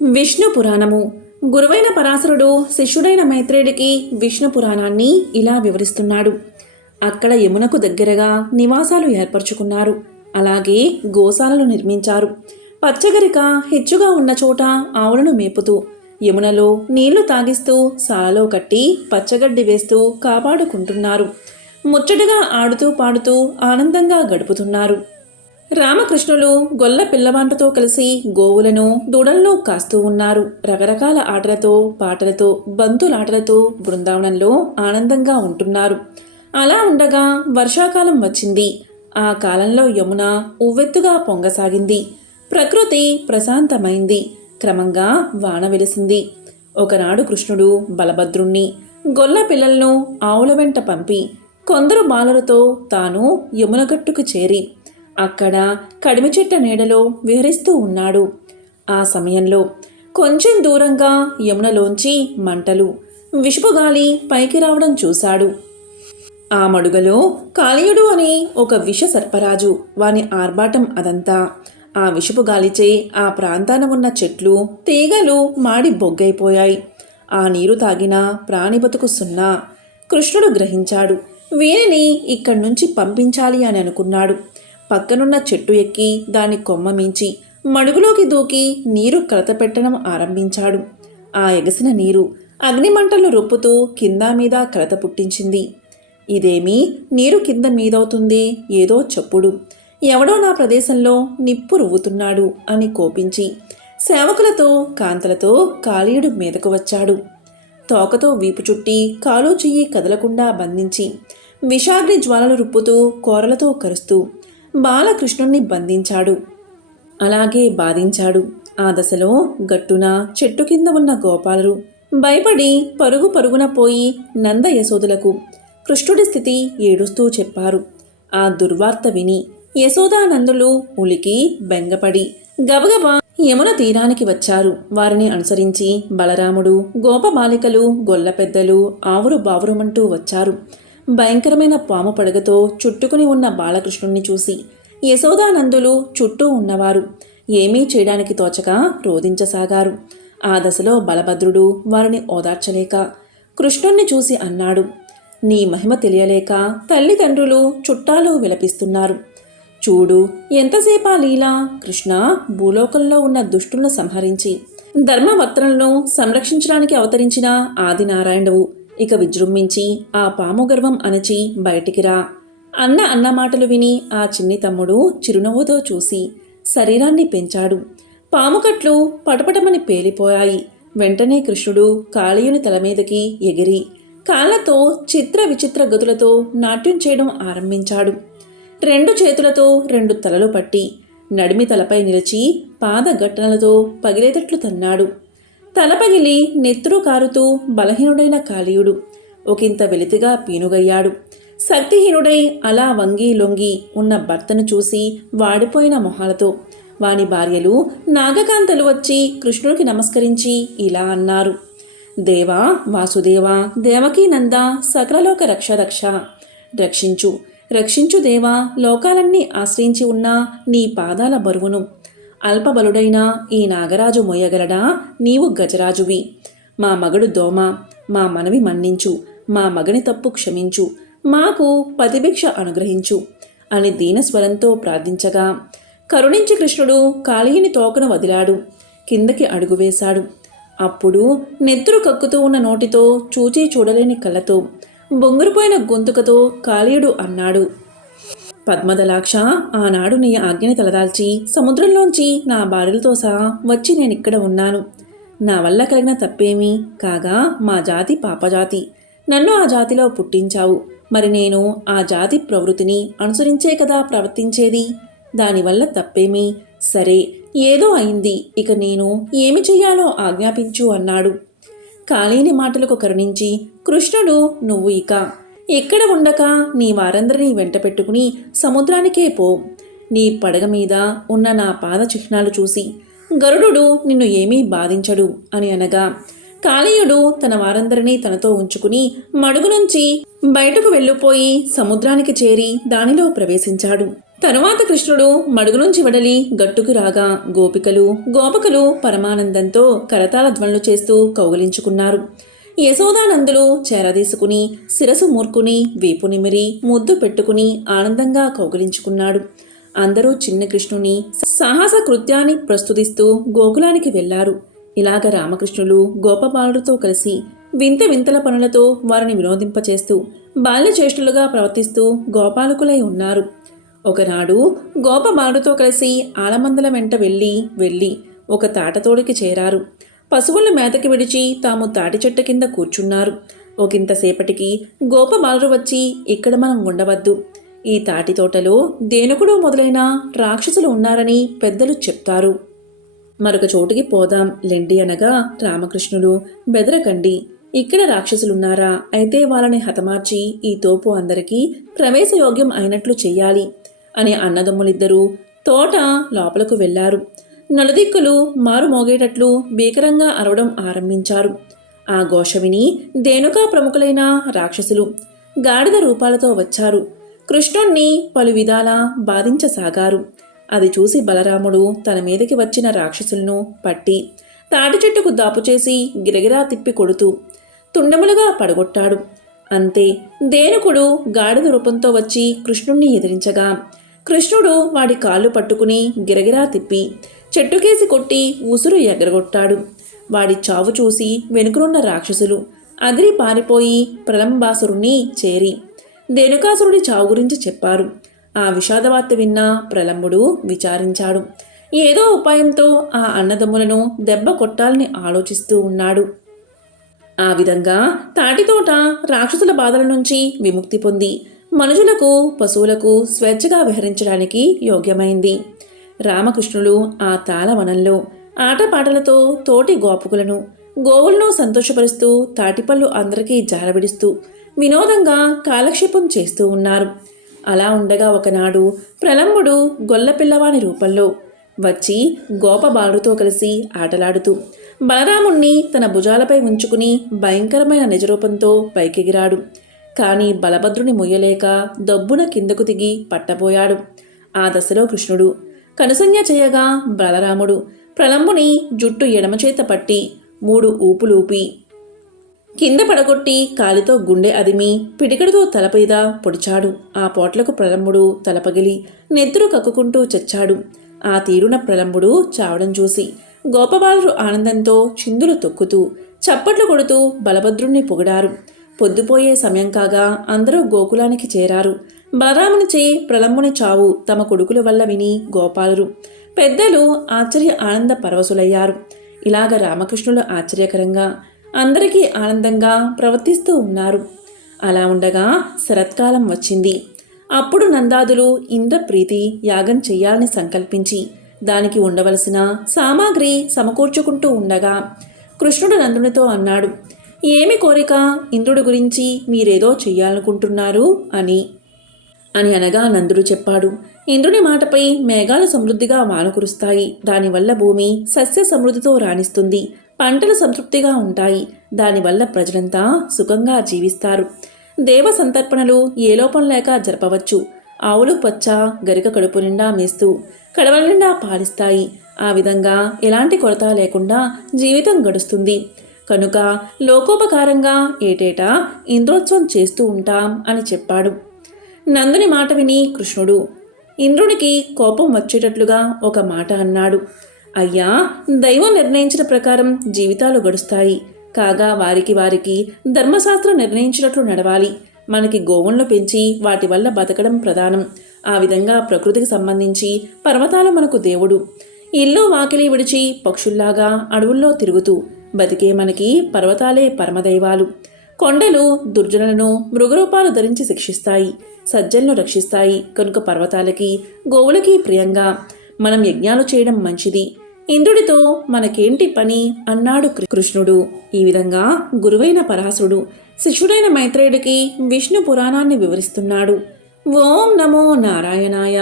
విష్ణు పురాణము. గురువైన పరాశరుడు శిష్యుడైన మైత్రేయుడికి విష్ణు పురాణాన్ని ఇలా వివరిస్తున్నాడు. అక్కడ యమునకు దగ్గరగా నివాసాలు ఏర్పరచుకున్నారు. అలాగే గోశాలలు నిర్మించారు. పచ్చగరిక హెచ్చుగా ఉన్న చోట ఆవులను మేపుతూ, యమునలో నీళ్లు తాగిస్తూ, సాలలో కట్టి పచ్చగడ్డి వేస్తూ కాపాడుకుంటున్నారు. ముచ్చటగా ఆడుతూ పాడుతూ ఆనందంగా గడుపుతున్నారు. రామకృష్ణులు గొల్ల పిల్లవాంటతో కలిసి గోవులను దూడలను కాస్తూ ఉన్నారు. రకరకాల ఆటలతో, పాటలతో, బంతులాటలతో బృందావనంలో ఆనందంగా ఉంటున్నారు. అలా ఉండగా వర్షాకాలం వచ్చింది. ఆ కాలంలో యమున ఉవ్వెత్తుగా పొంగసాగింది. ప్రకృతి ప్రశాంతమైంది. క్రమంగా వాన వెలిసింది. ఒకనాడు కృష్ణుడు బలభద్రుణ్ణి, గొల్ల పిల్లలను ఆవుల వెంట పంపి కొందరు బాలులతో తాను యమునగట్టుకు చేరి అక్కడ కడిమి చెట్ల నీడలో విహరిస్తూ ఉన్నాడు. ఆ సమయంలో కొంచెం దూరంగా యమునలోంచి మంటలు, విషపుగాలి పైకి రావడం చూశాడు. ఆ మడుగలో కాళీయుడు అని ఒక విష సర్పరాజు. వాని ఆర్భాటం అదంతా. ఆ విషపు గాలిచే ఆ ప్రాంతాన ఉన్న చెట్లు, తీగలు మాడి బొగ్గైపోయాయి. ఆ నీరు తాగిన ప్రాణి బతుకు సున్నా. కృష్ణుడు గ్రహించాడు. వీరిని ఇక్కడి నుంచి పంపించాలి అని అనుకున్నాడు. పక్కనున్న చెట్టు ఎక్కి దాని కొమ్మ మించి మడుగులోకి దూకి నీరు కలత పెట్టడం ఆరంభించాడు. ఆ ఎగసిన నీరు అగ్నిమంటలు రొప్పుతూ కింద మీద కలత పుట్టించింది. ఇదేమీ నీరు కింద మీదవుతుంది, ఏదో చప్పుడు. ఎవడో నా ప్రదేశంలో నిప్పు రువ్వుతున్నాడు అని కోపించి సేవకులతో కాంతలతో కాళీయుడు మీదకు వచ్చాడు. తోకతో వీపు చుట్టి కాలు చెయ్యి కదలకుండా బంధించి విషాగ్ని జ్వాలలు రుప్పుతూ కోరలతో కరుస్తూ బాలకృష్ణుణ్ణి బంధించాడు. అలాగే బాధించాడు. ఆ దశలో గట్టున చెట్టు కింద ఉన్న గోపాలురు భయపడి పరుగు పరుగున పోయి నంద యశోదులకు కృష్ణుడి స్థితి ఏడుస్తూ చెప్పారు. ఆ దుర్వార్త విని యశోదానందులు ఉలికి బెంగపడి గబగబా యమున తీరానికి వచ్చారు. వారిని అనుసరించి బలరాముడు, గోపబాలికలు, గొల్ల పెద్దలు ఆవురు బావురుమంటూ వచ్చారు. భయంకరమైన పాము పడగతో చుట్టుకుని ఉన్న బాలకృష్ణుణ్ణి చూసి యశోదానందులు చుట్టూ ఉన్నవారు ఏమీ చేయడానికి తోచక రోధించసాగారు. ఆ దశలో బలభద్రుడు వారిని ఓదార్చలేక కృష్ణుణ్ణి చూసి అన్నాడు, నీ మహిమ తెలియలేక తల్లిదండ్రులు చుట్టాలు విలపిస్తున్నారు. చూడు, ఎంతసేపా లీలా. కృష్ణ, భూలోకంలో ఉన్న దుష్టులను సంహరించి ధర్మవర్తనలను సంరక్షించడానికి అవతరించిన ఆదినారాయణువు. ఇక విజృంభించి ఆ పాము గర్వం అణచి బయటికి రా అన్న మాటలు విని ఆ చిన్ని తమ్ముడు చిరునవ్వుతో చూసి శరీరాన్ని పెంచాడు. పాముకట్లు పటపటమని పేలిపోయాయి. వెంటనే కృష్ణుడు కాళీయుని తల మీదకి ఎగిరి కాళ్లతో చిత్ర విచిత్ర గతులతో నాట్యం చేయడం ఆరంభించాడు. 2 చేతులతో 2 తలలు పట్టి నడిమి తలపై నిలిచి పాదగట్టనలతో పగిలేటట్లు తన్నాడు. తల పగిలి నెత్తురు కారుతూ బలహీనుడైన కాళీయుడు ఒకంత వెలితిగా పీనుగయ్యాడు. శక్తిహీనుడై అలా వంగి లొంగి ఉన్న భర్తను చూసి వాడిపోయిన మొహాలతో వాని భార్యలు నాగకాంతలు వచ్చి కృష్ణుడికి నమస్కరించి ఇలా అన్నారు, దేవా వాసుదేవా, దేవకీ నంద, సకలలోక రక్ష రక్ష. రక్షించు రక్షించు దేవా, లోకాలన్నీ ఆశ్రయించి ఉన్న నీ పాదాల బరువును అల్పబలుడైన ఈ నాగరాజు మోయగలడా? నీవు గజరాజువి. మా మగడు దోమ, మా మనవి మన్నించు, మా మగని తప్పు క్షమించు, మాకు పతిభిక్ష అనుగ్రహించు అని దీనస్వరంతో ప్రార్థించగా కరుణించి కృష్ణుడు కాళీయుని తోకను వదిలాడు. కిందకి అడుగు వేశాడు. అప్పుడు నెత్తురు కక్కుతూ ఉన్న నోటితో, చూచి చూడలేని కళ్ళతో, బొంగురుపోయిన గొంతుకతో కాళీయుడు అన్నాడు, పద్మదలాక్ష, ఆనాడు నీ ఆజ్ఞని తలదాల్చి సముద్రంలోంచి నా భార్యలతో సహా వచ్చి నేనిక్కడ ఉన్నాను. నా వల్ల కలిగిన తప్పేమీ కాగా మా జాతి పాపజాతి. నన్ను ఆ జాతిలో పుట్టించావు. మరి నేను ఆ జాతి ప్రవృత్తిని అనుసరించే కదా ప్రవర్తించేది. దానివల్ల తప్పేమీ. సరే, ఏదో అయింది. ఇక నేను ఏమి చెయ్యాలో ఆజ్ఞాపించు అన్నాడు. కాళీని మాటలకు కరుణించి కృష్ణుడు, నువ్వు ఇక ఎక్కడ ఉండక నీ వారందరినీ వెంట పెట్టుకుని సముద్రానికే పో. నీ పడగ మీద ఉన్న నా పాద చిహ్నాలు చూసి గరుడు నిన్ను ఏమీ బాధించడు అని అనగా కాళీయుడు తన వారందరినీ తనతో ఉంచుకుని మడుగు నుంచి బయటకు వెళ్ళిపోయి సముద్రానికి చేరి దానిలో ప్రవేశించాడు. తరువాత కృష్ణుడు మడుగు నుంచి వడలి గట్టుకు రాగా గోపికలు పరమానందంతో కరతాళ ధ్వనులు చేస్తూ కౌగిలించుకున్నారు. యశోదానందులు చేరదీసుకుని శిరసు మూర్కుని వీపు నిమిరి ముద్దు పెట్టుకుని ఆనందంగా కౌగిలించుకున్నాడు. అందరూ చిన్న కృష్ణుని సాహస కృత్యాన్ని ప్రస్తుతిస్తూ గోకులానికి వెళ్లారు. ఇలాగ రామకృష్ణులు గోపబాలుడితో కలిసి వింతల పనులతో వారిని వినోదింపచేస్తూ బాల్యచేష్టులుగా ప్రవర్తిస్తూ గోపాలకులై ఉన్నారు. ఒకనాడు గోపబాలుడితో కలిసి ఆలమందల వెంట వెళ్ళి ఒక తాటతోడికి చేరారు. పశువులను మేతకి విడిచి తాము తాటి చెట్టు కింద కూర్చున్నారు. ఒకంతసేపటికి గోపబాలుడు వచ్చి, ఇక్కడ మనం ఉండవద్దు, ఈ తాటి తోటలో దేనుకుడు మొదలైన రాక్షసులు ఉన్నారని పెద్దలు చెప్తారు, మరొక చోటుకి పోదాం లెండి అనగా రామకృష్ణులు, బెదరకండి, ఇక్కడ రాక్షసులున్నారా, అయితే వాళ్ళని హతమార్చి ఈ తోపు అందరికీ ప్రవేశయోగ్యం అయినట్లు చెయ్యాలి అని అన్నదమ్ములిద్దరూ తోట లోపలకు వెళ్లారు. నలుదిక్కులు మారు మోగేటట్లు భీకరంగా అరవడం ఆరంభించారు. ఆ ఘోష విని దేనుకా ప్రముఖులైన రాక్షసులు గాడిద రూపాలతో వచ్చారు. కృష్ణుణ్ణి పలు విధాలా బాధించసాగారు. అది చూసి బలరాముడు తన మీదకి వచ్చిన రాక్షసులను పట్టి తాటి చెట్టుకు దాపుచేసి గిరగిరా తిప్పి కొడుతూ తుండములుగా పడగొట్టాడు. అంతే, దేనుకుడు గాడిద రూపంతో వచ్చి కృష్ణుణ్ణి ఎదిరించగా కృష్ణుడు వాడి కాళ్ళు పట్టుకుని గిరగిరా తిప్పి చెట్టుకేసి కొట్టి ఉసురు ఎగరగొట్టాడు. వాడి చావు చూసి వెనుకనున్న రాక్షసులు అదిరి పారిపోయి ప్రలంబాసురుణ్ణి చేరి ధేనుకాసురుడి చావు గురించి చెప్పారు. ఆ విషాదవార్త విన్న ప్రలంబుడు విచారించాడు. ఏదో ఉపాయంతో ఆ అన్నదమ్ములను దెబ్బ కొట్టాలని ఆలోచిస్తూ ఉన్నాడు. ఆ విధంగా తాటితోట రాక్షసుల బాధల నుంచి విముక్తి పొంది మనుషులకు పశువులకు స్వేచ్ఛగా విహరించడానికి యోగ్యమైంది. రామకృష్ణులు ఆ తాళవనంలో ఆటపాటలతో తోటి గోపకులను గోవులను సంతోషపరుస్తూ తాటిపళ్ళు అందరికీ జారవిడుస్తూ వినోదంగా కాలక్షేపం చేస్తూ ఉన్నారు. అలా ఉండగా ఒకనాడు ప్రలంబుడు గొల్లపిల్లవాని రూపంలో వచ్చి గోపబాలుడితో కలిసి ఆటలాడుతూ బలరాముణ్ణి తన భుజాలపై ఉంచుకుని భయంకరమైన నిజరూపంతో పైకెగిరాడు. కాని బలభద్రుని మొయ్యలేక దబ్బున కిందకు దిగి పట్టబోయాడు. ఆ దశలో కృష్ణుడు కనుసంజ్ఞ చేయగా బలరాముడు ప్రలంబుని జుట్టు ఎడమచేత పట్టి 3 ఊపులూపి కింద పడగొట్టి కాలితో గుండె అదిమి పిడికడుతో తలపైద పొడిచాడు. ఆ పోట్లకు ప్రలంబుడు తలపగిలి నెత్తురు కక్కుకుంటూ చచ్చాడు. ఆ తీరున ప్రలంబుడు చావడం చూసి గోపబాలురు ఆనందంతో చిందులు తొక్కుతూ చప్పట్లు కొడుతూ బలభద్రుణ్ణి పొగిడారు. పొద్దుపోయే సమయం కాగా అందరూ గోకులానికి చేరారు. బలరామునిచే ప్రలంబుని చావు తమ కొడుకుల వల్ల విని గోపాలురు పెద్దలు ఆశ్చర్య ఆనంద పరవశులయ్యారు. ఇలాగ రామకృష్ణులు ఆశ్చర్యకరంగా అందరికీ ఆనందంగా ప్రవర్తిస్తూ ఉన్నారు. అలా ఉండగా శరత్కాలం వచ్చింది. అప్పుడు నందాదులు ఇంద్రప్రీతి యాగం చెయ్యాలని సంకల్పించి దానికి ఉండవలసిన సామాగ్రి సమకూర్చుకుంటూ ఉండగా కృష్ణుడు నందునితో అన్నాడు, ఏమి కోరిక, ఇంద్రుడి గురించి మీరేదో చెయ్యాలనుకుంటున్నారు అని అనగా నందుడు చెప్పాడు, ఇంద్రుని మాటపై మేఘాలు సమృద్ధిగా వాన కురుస్తాయి. దానివల్ల భూమి సస్య సమృద్ధితో రాణిస్తుంది. పంటలు సంతృప్తిగా ఉంటాయి. దానివల్ల ప్రజలంతా సుఖంగా జీవిస్తారు. దేవ సంతర్పణలు ఏ లోపం లేక జరపవచ్చు. ఆవులు పచ్చ గరిక కడుపు నిండా మేస్తూ కడవల నిండా పాలిస్తాయి. ఆ విధంగా ఎలాంటి కొరత లేకుండా జీవితం గడుస్తుంది. కనుక లోకోపకారంగా ఏటేటా ఇంద్రోత్సవం చేస్తూ ఉంటాం అని చెప్పాడు. నందుని మాట విని కృష్ణుడు ఇంద్రునికి కోపం వచ్చేటట్లుగా ఒక మాట అన్నాడు. అయ్యా, దైవం నిర్ణయించిన ప్రకారం జీవితాలు గడుస్తాయి. కాగా వారికి ధర్మశాస్త్రం నిర్ణయించినట్లు నడవాలి. మనకి గోవులను పెంచి వాటి వల్ల బతకడం ప్రధానం. ఆ విధంగా ప్రకృతికి సంబంధించి పర్వతాలు మనకు దేవుడు. ఇల్లు వాకిలి విడిచి పక్షుల్లాగా అడవుల్లో తిరుగుతూ బతికే మనకి పర్వతాలే పరమదైవాలు. కొండలు దుర్జనులను మృగరూపాలు ధరించి శిక్షిస్తాయి, సజ్జలను రక్షిస్తాయి. కనుక పర్వతాలకి గోవులకి ప్రియంగా మనం యజ్ఞాలు చేయడం మంచిది. ఇంద్రుడితో మనకేంటి పని అన్నాడు కృష్ణుడు. ఈ విధంగా గురువైన పరాశరుడు శిష్యుడైన మైత్రేయుడికి విష్ణు పురాణాన్ని వివరిస్తున్నాడు. ఓం నమో నారాయణాయ.